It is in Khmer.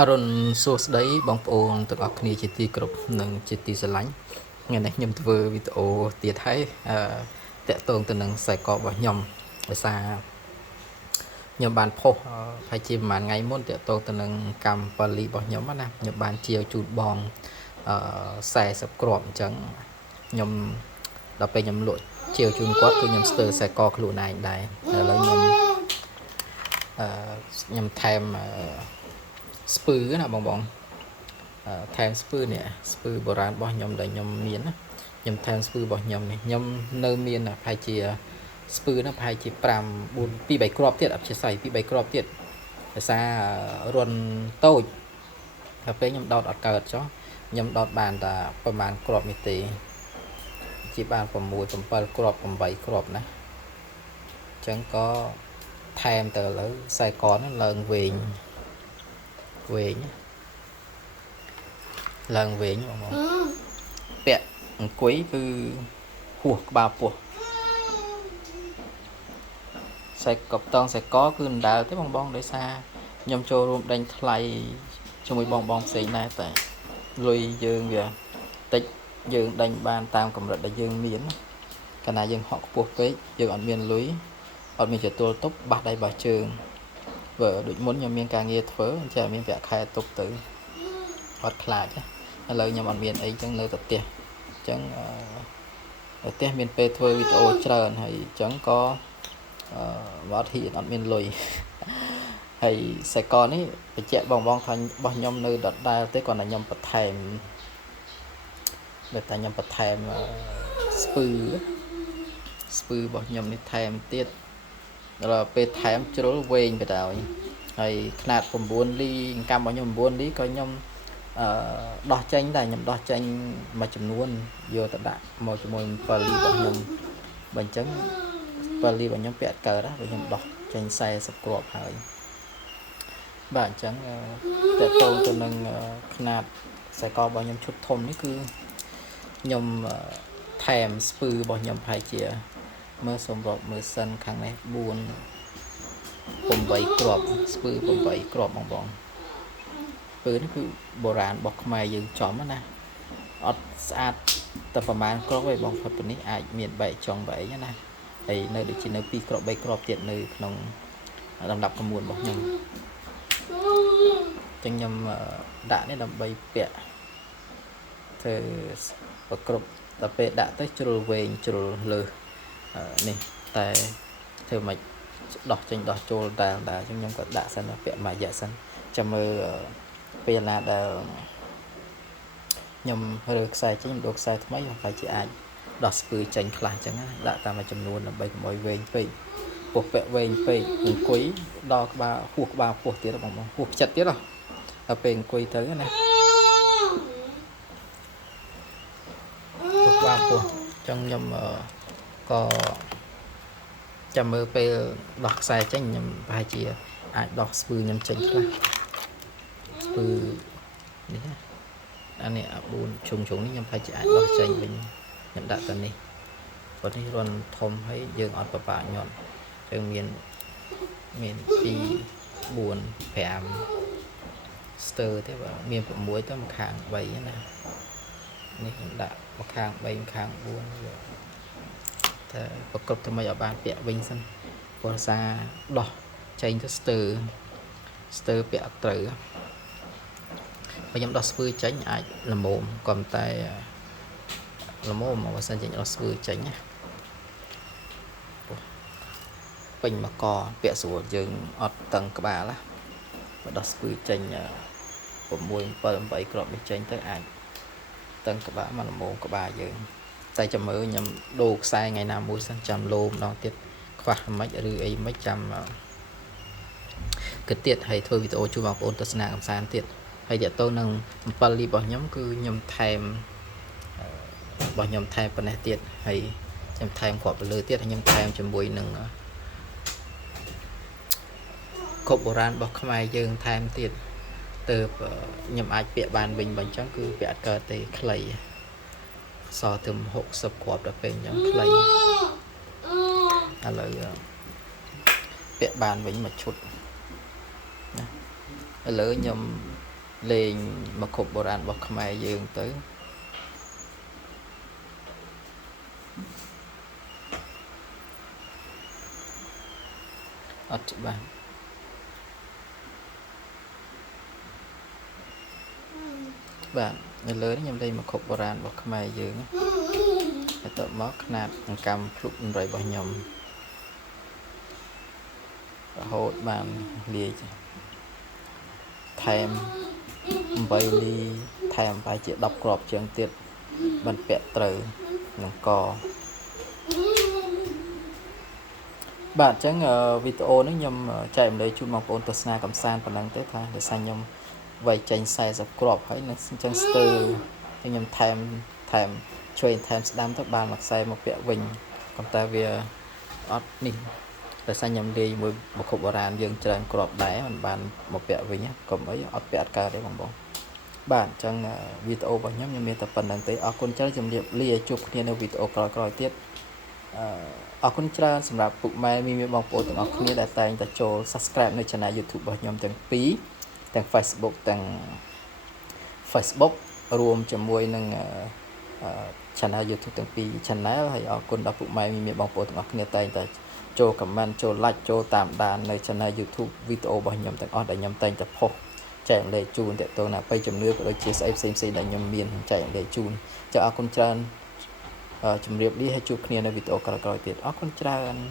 អរុនសួស្តីបងប្អូនទាំងអស់គ្នាជាទីគោរពនិងជាទីស្រឡាញ់ថ្ងៃនេះខ្ញុំធ្វើវីដេអូទៀតហើយតាក់ទងទៅនឹងខ្សែករបស់ខ្ញុំដោយសារខ្ញុំបានផុសហើយជាប្រហែលថ្ងៃមុនតាក់ទងទៅនឹងកម្មពលីរបស់ខ្ញុំណាខ្ញុំបានជាវជូនបង40គ្រាប់អញ្ចឹងខ្ញុំដល់ពេលខ្ញុំលក់ជាវជូនគាត់គឺខ្ញុំស្ទើរខ្សែកខ្លួនឯងដែរឥឡូវខ្ញុំថែមស្ពឺណាបងថែមស្ពឺនេះស្ពឺបុរាណរបស់ខ្ញុំដែលខ្ញុំមានណាខ្ញុំថែមស្ពឺរបស់ខ្ញុំនេះខ្ញុំនៅមានប្រហែលជាស្ពឺណាប្រហែលជា5 4 2 3គ្រាប់ទៀតអត់ជាស្អី2 3គ្រាប់ទៀតដោយសាររុនតូចដល់ពេលខ្ញុំដោតអត់កើតចុះខ្ញុំដោតបានតែប្រហែលគ្រាប់នេះទេជាបាន6 7គ្រាប់8គ្រាប់ណាអញ្ចឹងក៏ថែមទៅឥឡូវខ្សែកហ្នឹងឡើងវែងឡើងវែងបងពាក់អង្គុយគឺហួសក្បាលពោះខ្សែកបតងខ្សែកគឺមិនដើរទេបងដោយសារខ្ញុំចូលរួមដេញថ្លៃជាមួយបងផ្សេងដែរតែលុយយើងវាតិចយើងដេញបានតាមកម្រិតដែលយើងមានកាលណាយើងហក់ខ្ពស់ពេកយើងអត់មានលុយអត់មានចតុលទប់បាស់ដៃបាស់ជើងបើដូចមុនខ្ញុំមានការងារធ្វើអញ្ចឹងមានប្រាក់ខែទប់ទៅអត់ខ្លាចឥឡូវខ្ញុំអត់មានអីអញ្ចឹងនៅតែផ្ទះអញ្ចឹងផ្ទះមានពេលធ្វើវីដេអូច្រើនហើយអញ្ចឹងក៏អត់ហ៊ានអត់មានលុយហើយខ្សែកនេះបញ្ជាក់បងថារបស់ខ្ញុំនៅដដែលទេគាត់តែខ្ញុំបន្ថែមស្ពឺរបស់ខ្ញុំនេះថែមទៀតដល់ពេលថែមជ្រុលវែងទៅដល់ហើយຂະຫນាត9លីកម្មរបស់ខ្ញុំ9លីក៏ខ្ញុំដោះចេញដែរខ្ញុំដោះចេញមួយចំនួនយកទៅដាក់មកជាមួយ7លីរបស់ខ្ញុំបើអញ្ចឹង7លីរបស់ខ្ញុំពាក់កើតណាខ្ញុំដោះចេញ40គ្រាប់ហើយបាទអញ្ចឹងតើតូនទៅនឹងຂະຫນាតខ្សែករបស់ខ្ញុំឈុតធំនេះគឺខ្ញុំថែមស្ពឺរបស់ខ្ញុំប្រហែលជាមើលសម្រាប់មើលសិនខាងនេះ4 8គ្រាប់ស្ពឺ8គ្រាប់បងស្ពឺនេះគឺបុរាណរបស់ខ្មែរយើងចំណាអត់ស្អាតតែប្រហែលគ្រាប់ឯងបងផុតពីនេះអាចមានបែកចុងបែកណាហើយនៅដូចជានៅ2គ្រាប់3គ្រាប់ទៀតនៅក្នុងលំដាប់ក្មួយរបស់ខ្ញុំចឹងខ្ញុំដាក់នេះដើម្បីពាក់ធ្វើប្រគ្រប់ដល់ពេលដាក់ទៅជ្រុលវែងជ្រុលលើនេះតែធ្វើមិនដោះចេញដោះចូលដែរអញ្ចឹងខ្ញុំក៏ដាក់សិនពាក់មួយរយៈសិនចាំមើលពេលណាដែលខ្ញុំរើខ្សែចេញខ្ញុំដូរខ្សែថ្មីហើយជាអាចដោះស្ពឺចេញខ្លះអញ្ចឹងដាក់តាមមួយចំនួនដើម្បីកុំឲ្យវែងពេកពោះពាក់វែងពេកអង្គុយដល់ក្បាលហួសក្បាលពោះទៀតបងហួសចិត្តទៀតដល់ពេលអង្គុយទៅណាក្បាលពោះអញ្ចឹងខ្ញុំក៏ចាំមើលពេលដោះខ្សែចេញខ្ញុំប្រហែលជាអាចដោះស្ពឺខ្ញុំចេញខ្លះស្ពឺនេះណាអានេះ4ជុំនេះខ្ញុំប្រហែលជាអាចដោះចេញវិញខ្ញុំដាក់ទៅនេះព្រោះនេះរន់ធំហើយយើងអត់ប្របាក់ញាត់យើងមាន2 4 5ស្ទើរទេបើមាន6ទៅម្ខាង3ណានេះខ្ញុំដាក់ម្ខាង3ម្ខាង4តែប្រកបទៅមិនឲ្យបានពាក់វិញសិនព្រោះសារដោះចេញទៅស្ទើរពាក់អត់ត្រូវបើខ្ញុំដោះស្ពឺចេញអាចល្មមក៏តែល្មមបើសិនជាដោះស្ពឺចេញណាពេញមកកពាក់ស្រួលយើងអត់តឹងក្បាលណាបើដោះស្ពឺចេញ6 7 8គ្រាប់នេះចេញទៅអាចតឹងក្បាលមកល្មមក្បាលយើងតែចាំមើលខ្ញុំដូរខ្សែថ្ងៃណាមួយសិនចាំលោម្ដងទៀតខ្វះមិនឬអីមិនចាំគិតទៀតហើយធ្វើវីដេអូជូនបងប្អូនទស្សនាកម្សាន្តទៀតហើយតទៅនឹង7លីរបស់ខ្ញុំគឺខ្ញុំថែមរបស់ខ្ញុំថែមប៉ុណ្ណេះទៀតហើយខ្ញុំថែមគ្រាប់ទៅលើទៀតហើយខ្ញុំថែមជាមួយនឹងគប់បុរាណរបស់ខ្មែរយើងថែមទៀតទៅខ្ញុំអាចពាក់បានវិញបើអញ្ចឹងគឺពាក់កើតទេខ្លីសល់ទៅ60គ្រាប់ដល់ពេលអញ្ចឹងខ្លីឥឡូវពាក់បានវិញមួយឈុតណាឥឡូវខ្ញុំ lên mà khúc bộ rán bọc Khmer dương tới ọt bạn bạn người lớn nhầm đây mà khúc bộ rán bọc Khmer dương phải tập móc nạt cầm lúc rồi bỏ nhầm hốt bạn lìa thèm bay đi thèm phải chỉ đọc gọp chương tiết bật bẹ từ nằm cò bạn chẳng video nó nhầm chạy đây chung mong ôn tơ sna cầm san phần năng tết ha để sang nhầm vậy tranh xe dọc gọp hay nó chân từ nhầm thèm train thèm đam các bạn mặc xe một bẹ vinh còn ta về ọt ninh để sang nhầm đi một khúc bò rán dương trên gọp đáy mình bàn một bẹ vinh nhé còn mấy ọt bẹ ca đấy bằng bóng bạn trong video bao nhóm như miền tập phần năng tế ở con chơi dùm điệp lia chụp kiaនៅ video ក្រោយៗទៀតអរគុណច្រើនសម្រាប់ពុកម៉ែមីមីបងប្អូនទាំងអស់គ្នាដែលតែងតែចូល subscribe នៅ channel YouTube របស់ខ្ញុំទាំងពីរទាំង Facebook ទាំង Facebook រួមជាមួយនឹង channel YouTube ទាំងពីរ channel ហើយអរគុណដល់ពុកម៉ែមីមីបងប្អូនទាំងអស់គ្នាតែងតែចូល comment ចូល like ចូលតាមដាននៅ channel YouTube video របស់ខ្ញុំទាំងអស់ដែលខ្ញុំតែងតែផុសចែកលេខជូនតើតើណាបីជំនឿក៏ដូចជាស្អីផ្សេងៗដែលខ្ញុំមានចែកលេខជូនចាអរគុណច្រើនជំរាបលាហើយជួបគ្នានៅវីដេអូក្រោយៗទៀតអរគុណច្រើន